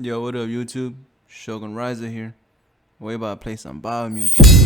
Yo, what up, YouTube? Shogun Raiza here. We about to play some Biomutant.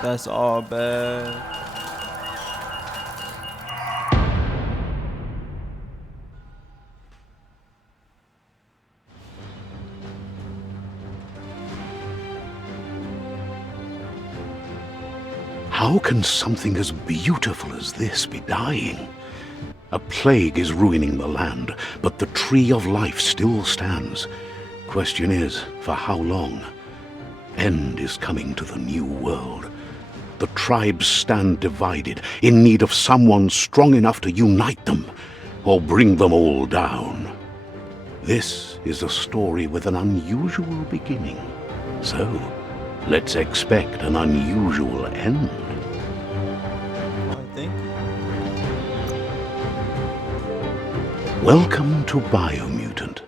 That's all bad. How can something as beautiful as this be dying? A plague is ruining the land, but the tree of life still stands. Question is, for how long? End is coming to the new world. The tribes stand divided, in need of someone strong enough to unite them, or bring them all down. This is a story with an unusual beginning. So, let's expect an unusual end. Thank you. Welcome to Biomutant.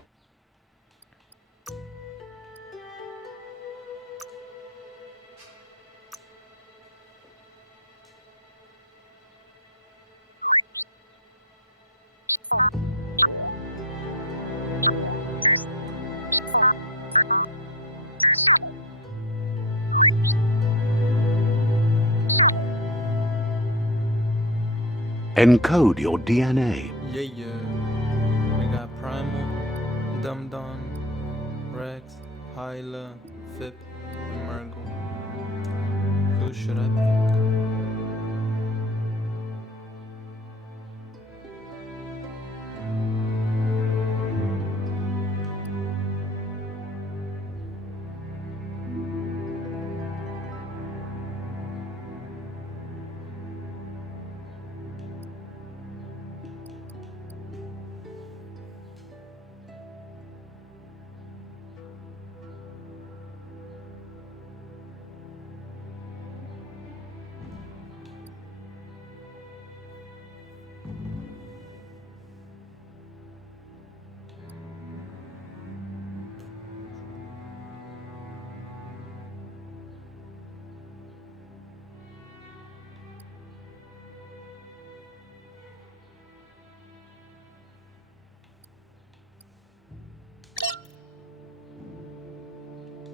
Encode your DNA. Yeah. We got Primal, Dum-Dum, Rex, Hyla, Fip, and Murgle. Who should I pick?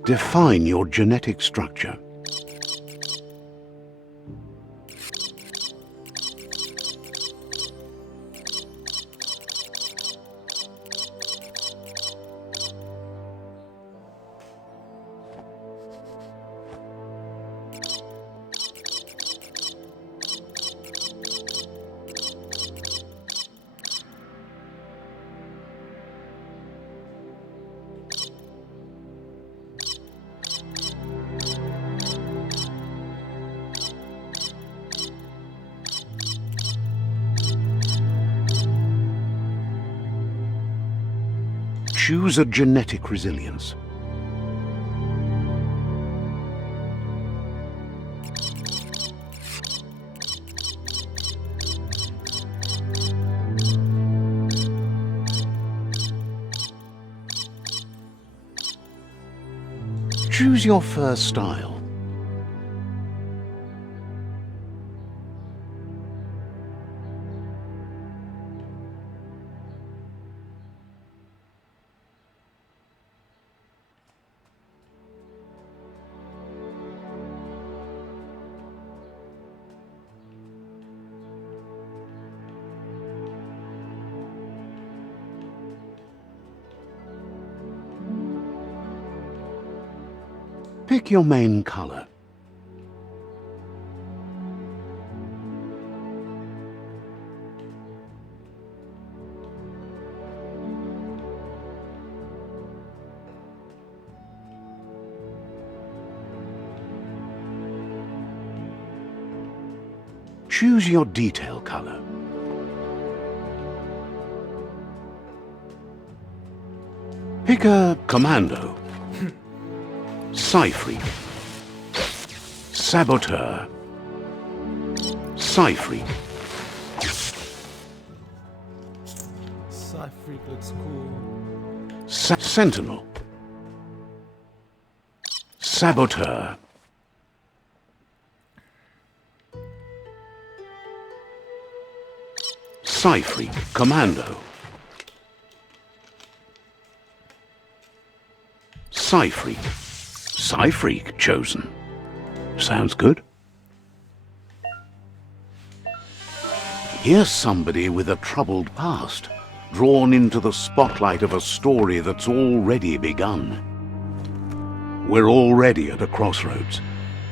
Define your genetic structure. Choose a genetic resilience. Choose your first style. Pick your main color. Choose your detail color. Pick a commando. Psy-Freak. Saboteur. Psy-Freak. Psy-Freak looks cool. Sentinel. Saboteur. Psy-Freak. Commando. Psy-Freak. Psy-Freak chosen. Sounds good. Here's somebody with a troubled past, drawn into the spotlight of a story that's already begun. We're already at a crossroads.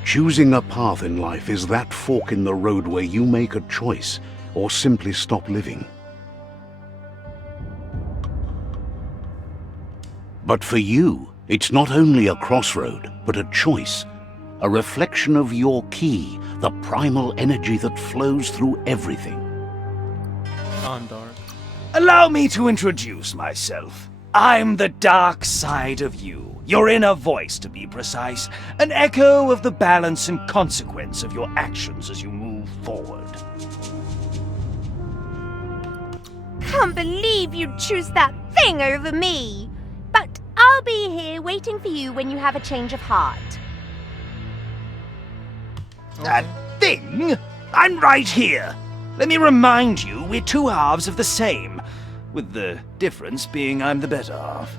Choosing a path in life is that fork in the road where you make a choice or simply stop living. But for you, it's not only a crossroad, but a choice. A reflection of your key, the primal energy that flows through everything. On dark. Allow me to introduce myself. I'm the dark side of you. Your inner voice, to be precise. An echo of the balance and consequence of your actions as you move forward. Can't believe you'd choose that thing over me. But I'll be here waiting for you when you have a change of heart. That thing? I'm right here. Let me remind you, we're two halves of the same, with the difference being I'm the better half.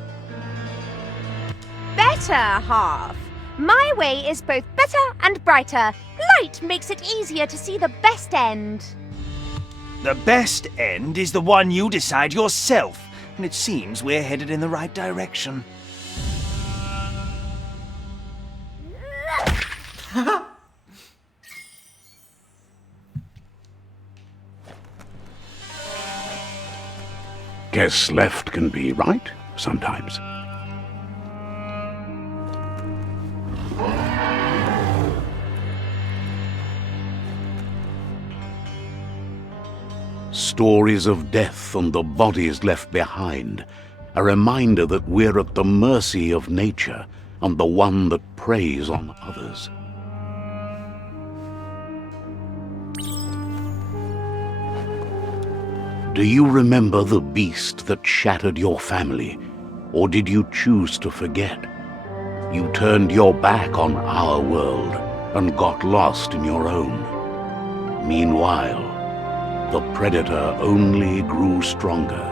Better half. My way is both better and brighter. Light makes it easier to see the best end. The best end is the one you decide yourself, and it seems we're headed in the right direction. Guess left can be right sometimes. Stories of death and the bodies left behind, a reminder that we're at the mercy of nature and the one that preys on others. Do you remember the beast that shattered your family, or did you choose to forget? You turned your back on our world and got lost in your own. Meanwhile, the predator only grew stronger.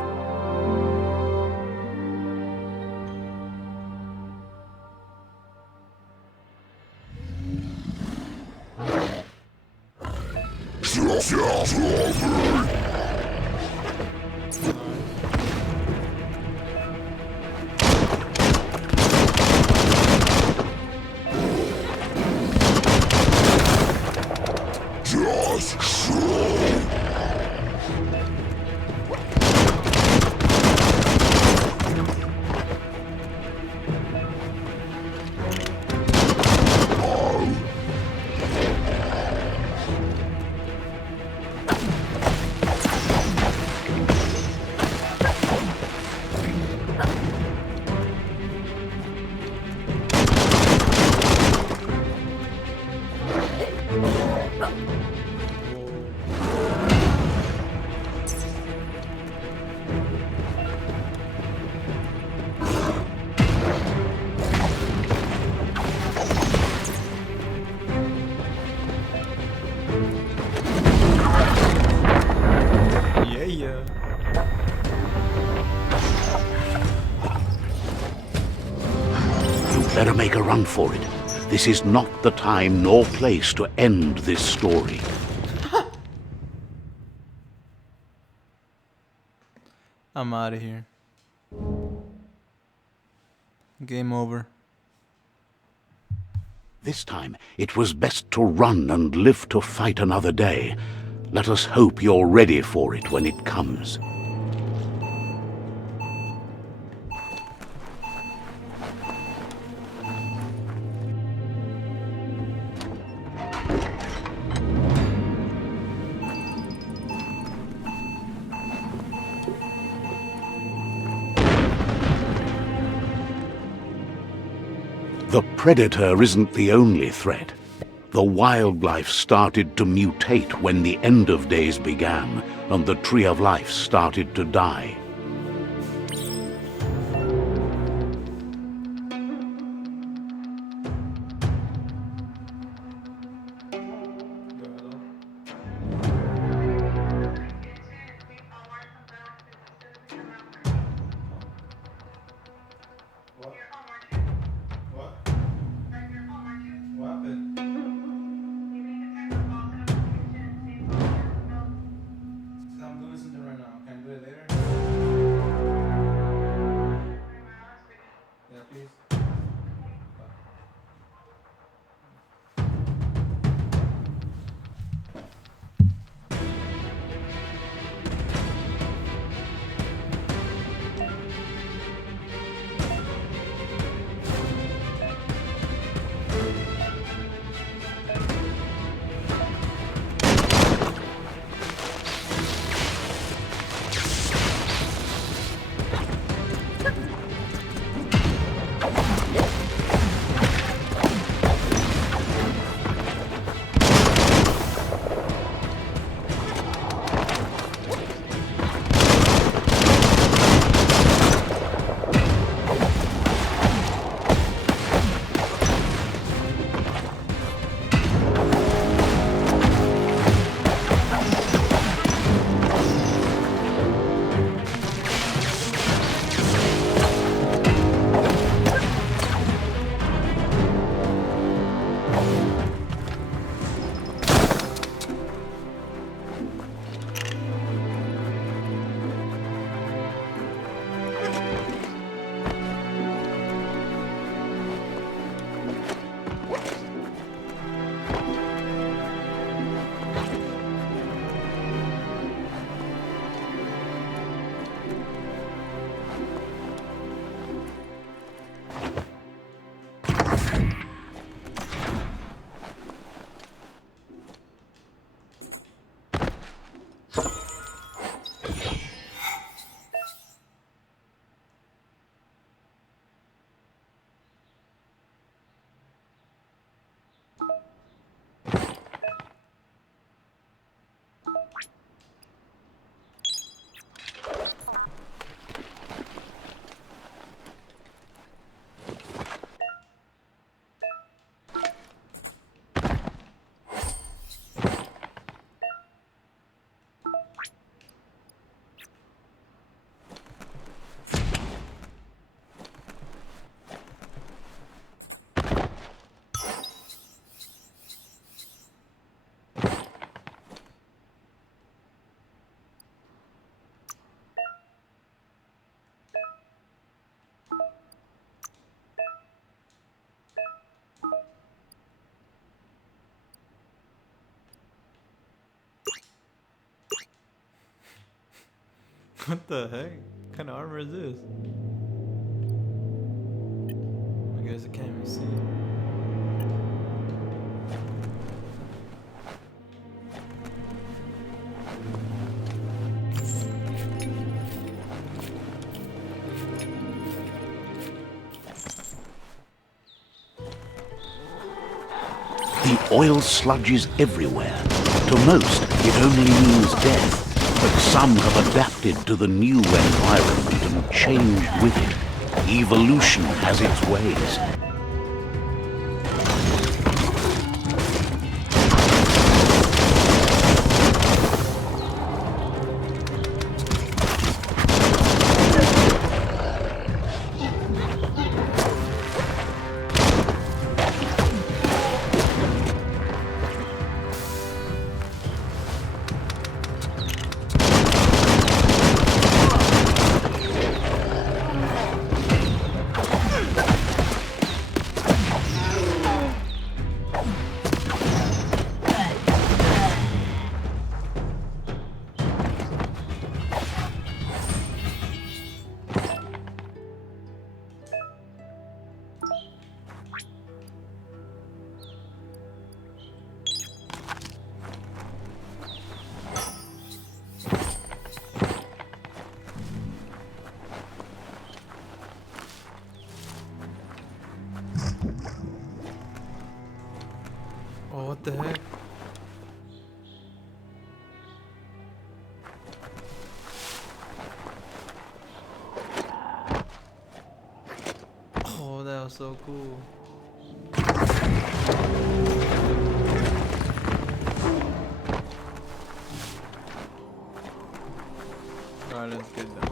Better make a run for it. This is not the time nor place to end this story. I'm out of here. Game over. This time, it was best to run and live to fight another day. Let us hope you're ready for it when it comes. The Predator isn't the only threat. The wildlife started to mutate when the end of days began, and the Tree of Life started to die. What the heck? What kind of armor is this? I guess I can't even see. The oil sludges everywhere. To most, it only means death. But some have adapted to the new environment and changed with it. Evolution has its ways. Oh, what the heck? Oh, that was so cool. Alright, let's get down.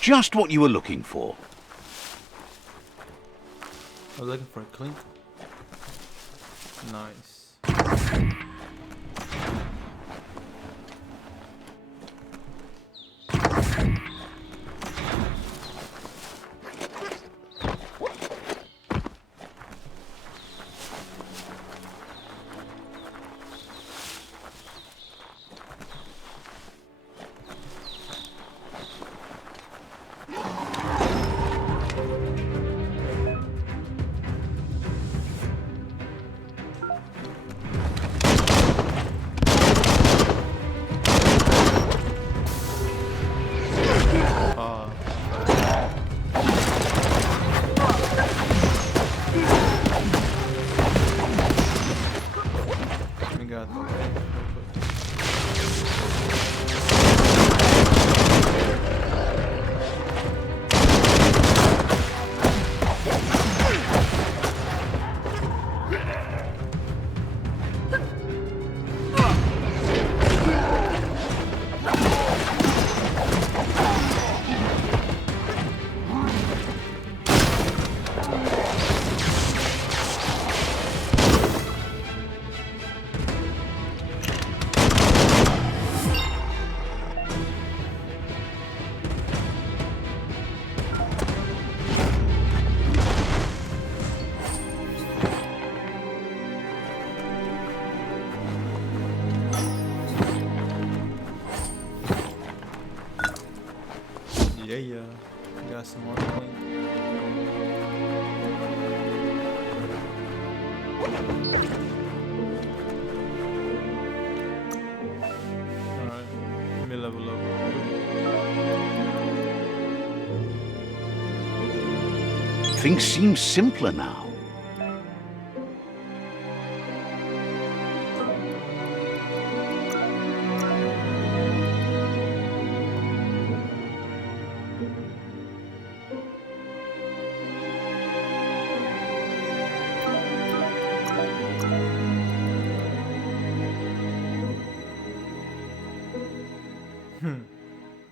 Just what you were looking for. I was looking for a clink. Nice. Yeah, got some more clean. Alright, let me level up. Things seem simpler now.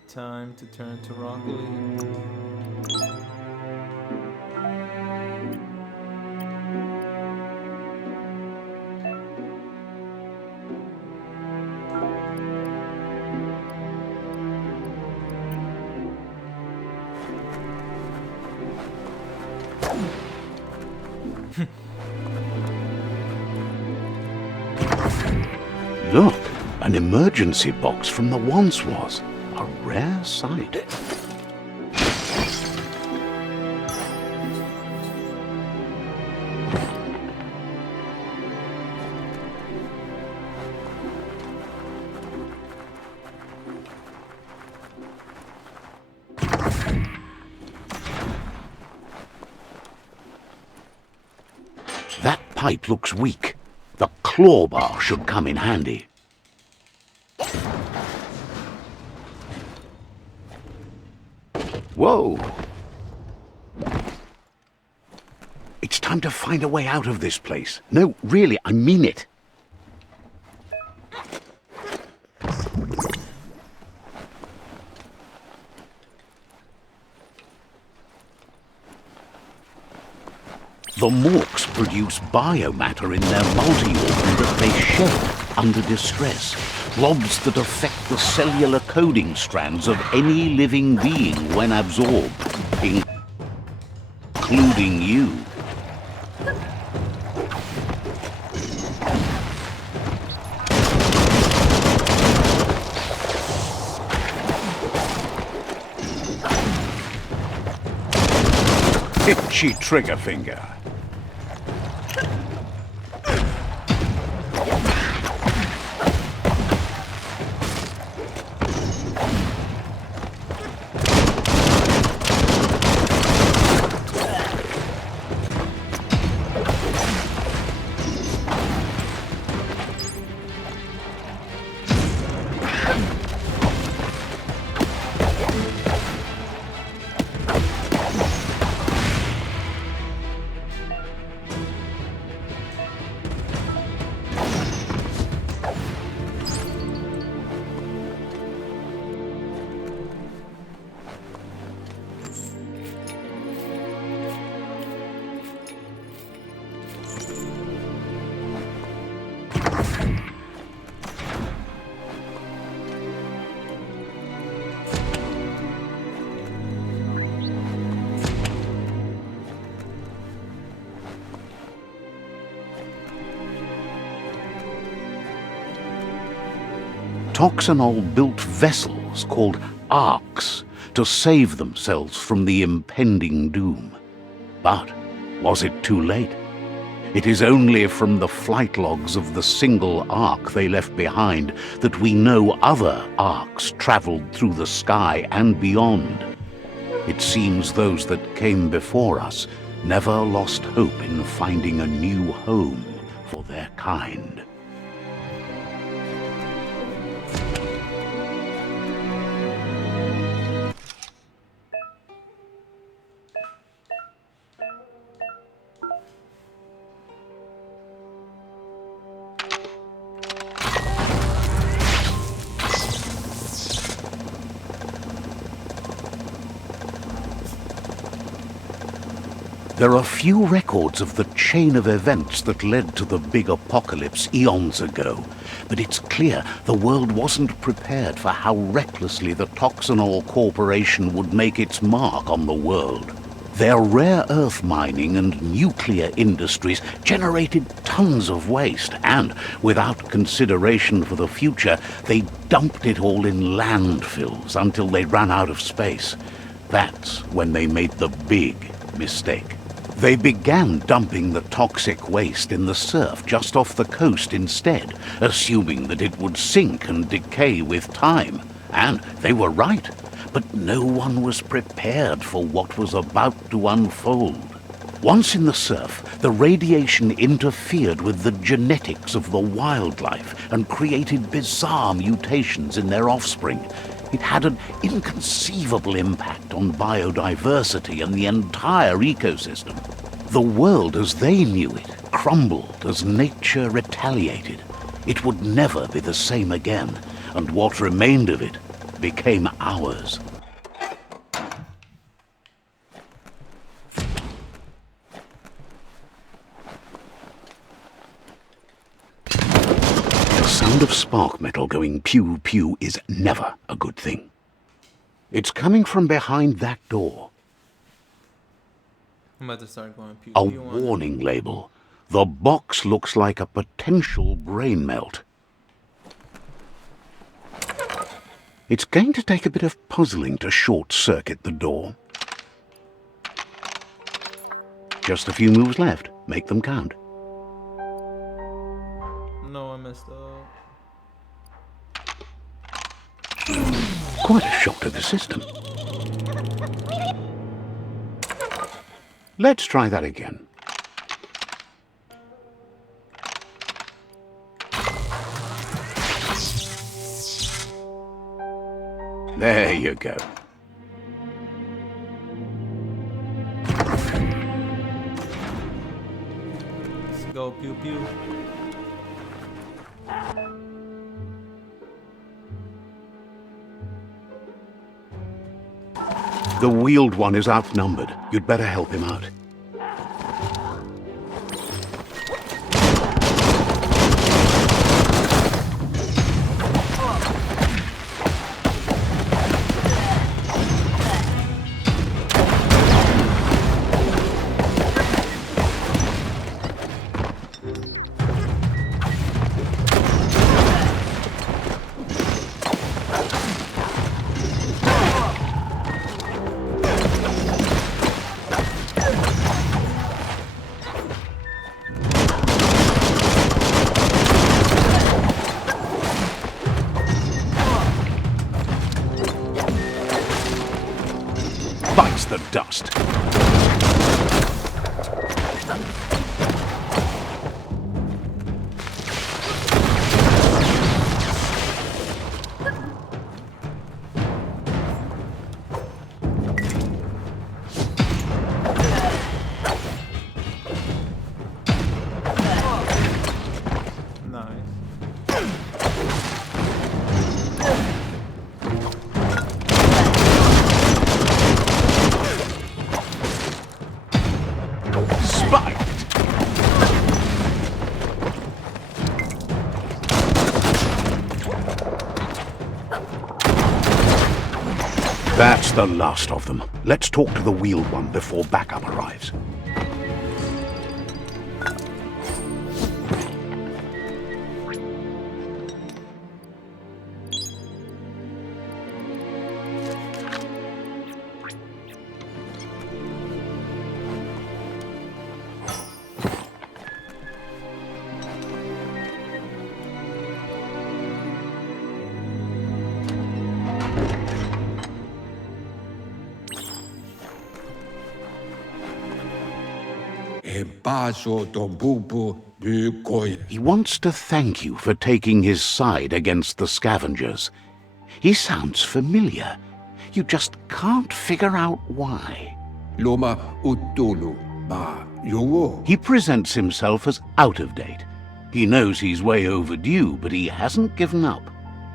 Time to turn to Rocket League. Look, an emergency box from the once was. A rare sight. That pipe looks weak. The claw bar should come in handy. Whoa! It's time to find a way out of this place. No, really, I mean it. The Morks produce biomatter in their multi-organ that they shed under distress. Blobs that affect the cellular coding strands of any living being when absorbed, including you. Itchy trigger finger. Toxanol built vessels called arks to save themselves from the impending doom. But was it too late? It is only from the flight logs of the single ark they left behind that we know other arks traveled through the sky and beyond. It seems those that came before us never lost hope in finding a new home for their kind. There are few records of the chain of events that led to the big apocalypse eons ago, but it's clear the world wasn't prepared for how recklessly the Toxanol Corporation would make its mark on the world. Their rare earth mining and nuclear industries generated tons of waste, and, without consideration for the future, they dumped it all in landfills until they ran out of space. That's when they made the big mistake. They began dumping the toxic waste in the surf just off the coast instead, assuming that it would sink and decay with time. And they were right. But no one was prepared for what was about to unfold. Once in the surf, the radiation interfered with the genetics of the wildlife and created bizarre mutations in their offspring. It had an inconceivable impact on biodiversity and the entire ecosystem. The world as they knew it crumbled as nature retaliated. It would never be the same again, and what remained of it became ours. The sound of spark metal going pew pew is never a good thing. It's coming from behind that door. I'm about to start going pew A pew on. warning label. The box looks like a potential brain melt. It's going to take a bit of puzzling to short-circuit the door. Just a few moves left. Make them count. No, I messed up. Quite a shock to the system. Let's try that again. There you go. Let's go pew pew. The wheeled one is outnumbered. You'd better help him out. Bites the dust. Nice. Spiked! That's the last of them. Let's talk to the wheeled one before backup arrives. He wants to thank you for taking his side against the scavengers. He sounds familiar. You just can't figure out why. He presents himself as out of date. He knows he's way overdue, but he hasn't given up.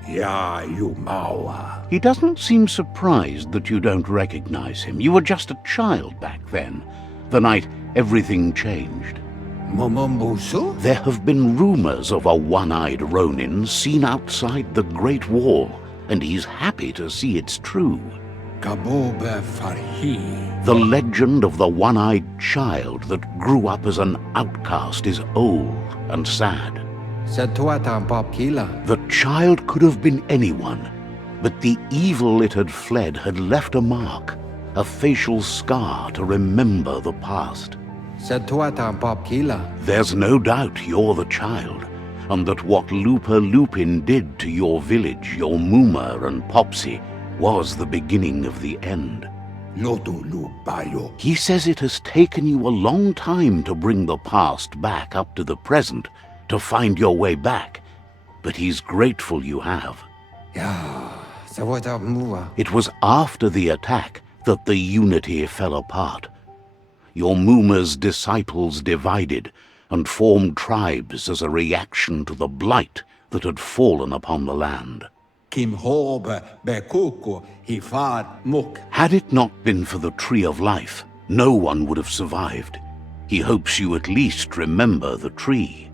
He doesn't seem surprised that you don't recognize him. You were just a child back then, the night everything changed. There have been rumors of a one-eyed Ronin seen outside the Great Wall, and he's happy to see it's true. The legend of the one-eyed child that grew up as an outcast is old and sad. The child could have been anyone, but the evil it had fled had left a mark, a facial scar to remember the past. There's no doubt you're the child, and that what Lupa Lupin did to your village, your Muma and Popsy, was the beginning of the end. He says it has taken you a long time to bring the past back up to the present, to find your way back, but he's grateful you have. It was after the attack that the unity fell apart. Your Muma's disciples divided and formed tribes as a reaction to the blight that had fallen upon the land. Kim hobe bekuku hifad muk. Had it not been for the Tree of Life, no one would have survived. He hopes you at least remember the tree.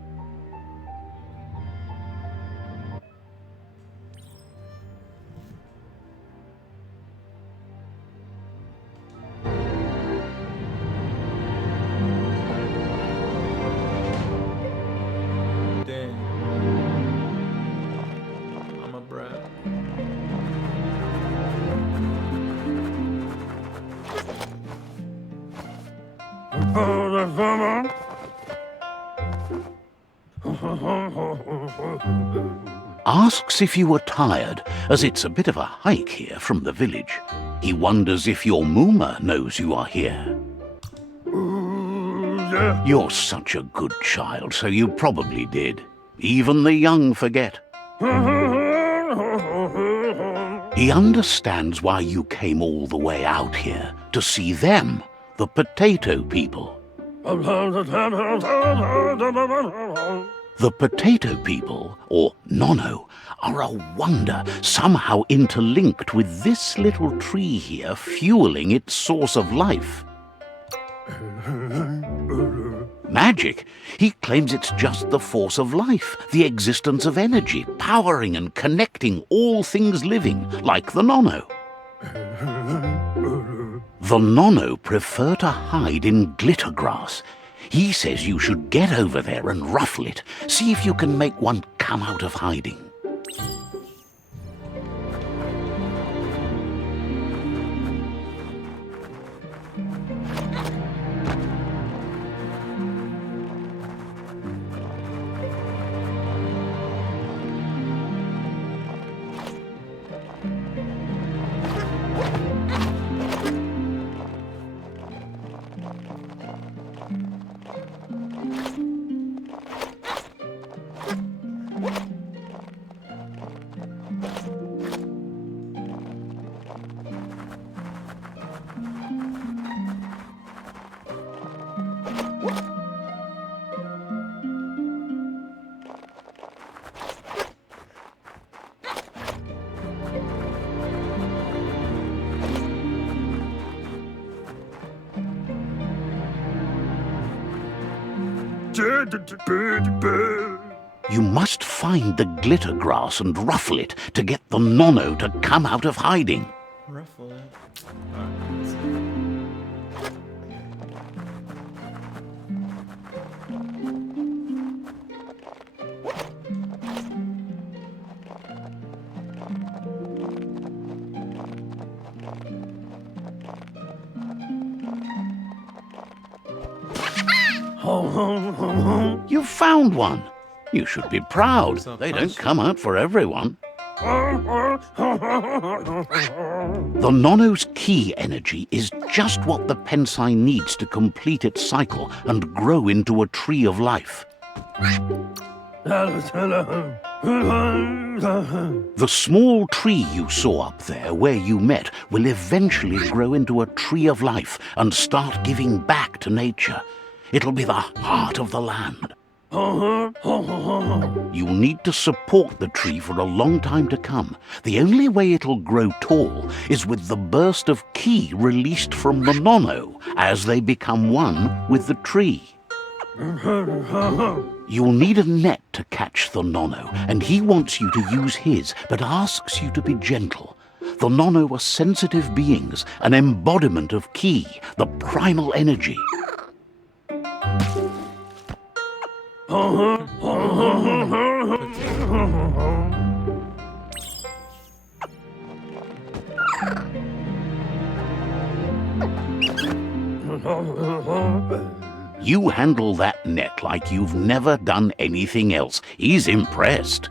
Dang. I'm a brat. Asks if you are tired, as it's a bit of a hike here from the village. He wonders if your Mooma knows you are here. You're such a good child, so you probably did. Even the young forget. He understands why you came all the way out here, to see them, the potato people. The potato people, or Nono, are a wonder, somehow interlinked with this little tree here fueling its source of life. Magic? He claims it's just the force of life, the existence of energy, powering and connecting all things living, like the Nono. The Nono prefer to hide in glitter grass. He says you should get over there and ruffle it. See if you can make one come out of hiding. You must find the glitter grass and ruffle it to get the Nono to come out of hiding. Ruffle it. Alright, let's see. You found one. You should be proud. So They punch. don't come out for everyone. The Nono's key energy is just what the Pensai needs to complete its cycle and grow into a tree of life. The small tree you saw up there where you met will eventually grow into a tree of life and start giving back to nature. It'll be the heart of the land. You'll need to support the tree for a long time to come. The only way it'll grow tall is with the burst of ki released from the Nono as they become one with the tree. You'll need a net to catch the Nono, and he wants you to use his, but asks you to be gentle. The Nono are sensitive beings, an embodiment of ki, the primal energy. You handle that net like you've never done anything else. He's impressed.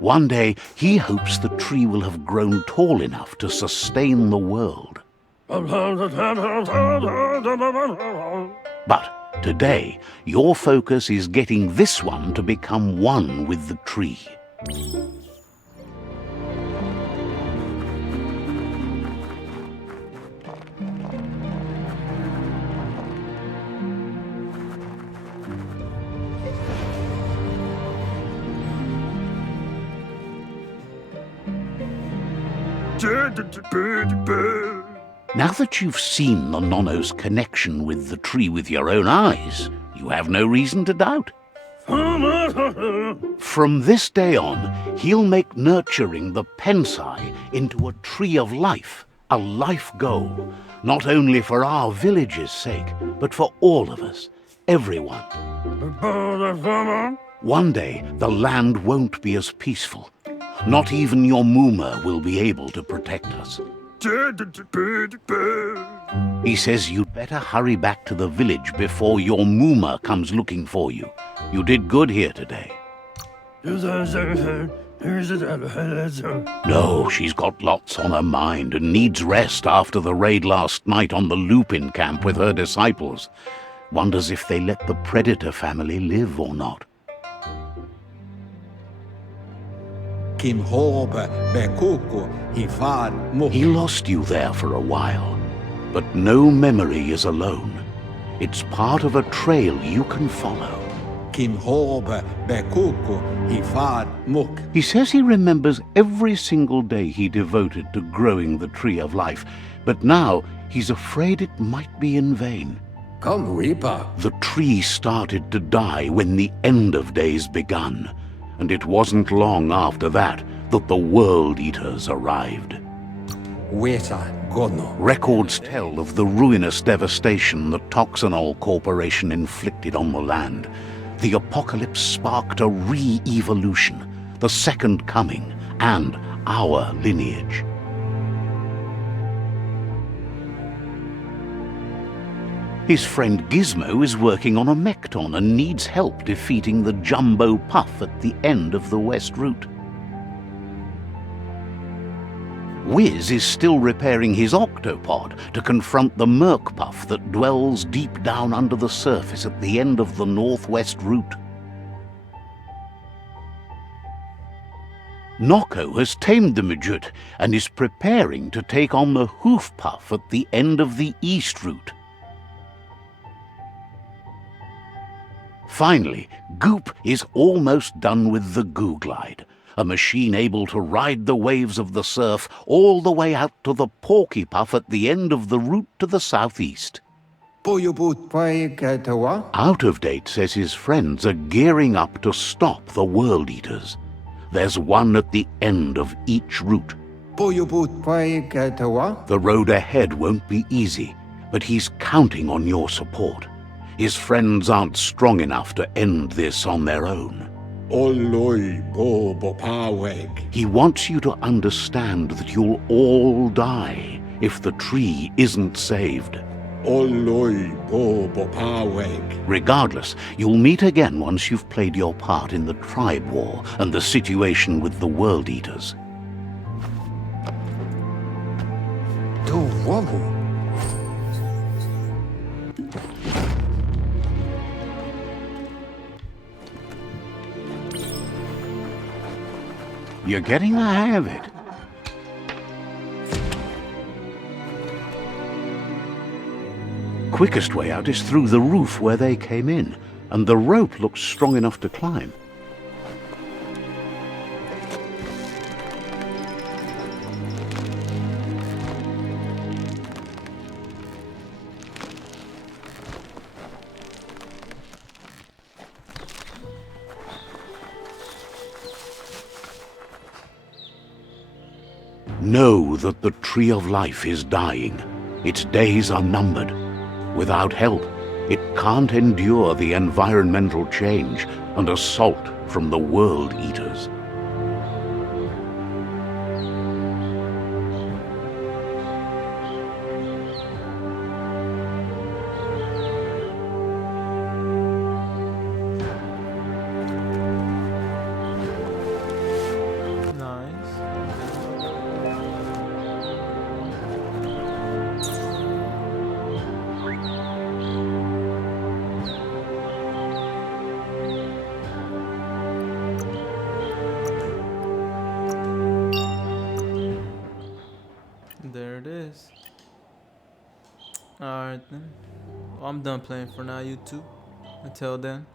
One day, he hopes the tree will have grown tall enough to sustain the world. But today, your focus is getting this one to become one with the tree. Now that you've seen the Nonno's connection with the tree with your own eyes, you have no reason to doubt. From this day on, he'll make nurturing the Pensai into a tree of life, a life goal, not only for our village's sake, but for all of us, everyone. One day, the land won't be as peaceful. Not even your Muma will be able to protect us. He says you'd better hurry back to the village before your Muma comes looking for you. You did good here today. No, she's got lots on her mind and needs rest after the raid last night on the Lupin camp with her disciples. Wonders if they let the Predator family live or not. He lost you there for a while, but no memory is alone. It's part of a trail you can follow. He says he remembers every single day he devoted to growing the Tree of Life, but now he's afraid it might be in vain. The tree started to die when the end of days begun, and it wasn't long after that that the World Eaters arrived. Records tell of the ruinous devastation the Toxanol Corporation inflicted on the land. The apocalypse sparked a re-evolution, the Second Coming, and our lineage. His friend Gizmo is working on a Mekton and needs help defeating the Jumbo Puff at the end of the West Route. Wiz is still repairing his octopod to confront the Merc Puff that dwells deep down under the surface at the end of the Northwest Route. Noko has tamed the Midget and is preparing to take on the Hoof Puff at the end of the East Route. Finally, Goop is almost done with the Goo Glide, a machine able to ride the waves of the surf all the way out to the Porky Puff at the end of the route to the southeast. Out of Date says his friends are gearing up to stop the World Eaters. There's one at the end of each route. The road ahead won't be easy, but he's counting on your support. His friends aren't strong enough to end this on their own. He wants you to understand that you'll all die if the tree isn't saved. Regardless, you'll meet again once you've played your part in the tribe war and the situation with the World Eaters. You're getting the hang of it. Quickest way out is through the roof where they came in, and the rope looks strong enough to climb. Know that the Tree of Life is dying. Its days are numbered. Without help, it can't endure the environmental change and assault from the World Eaters. There it is. Alright then. Well, I'm done playing for now, YouTube. Until then.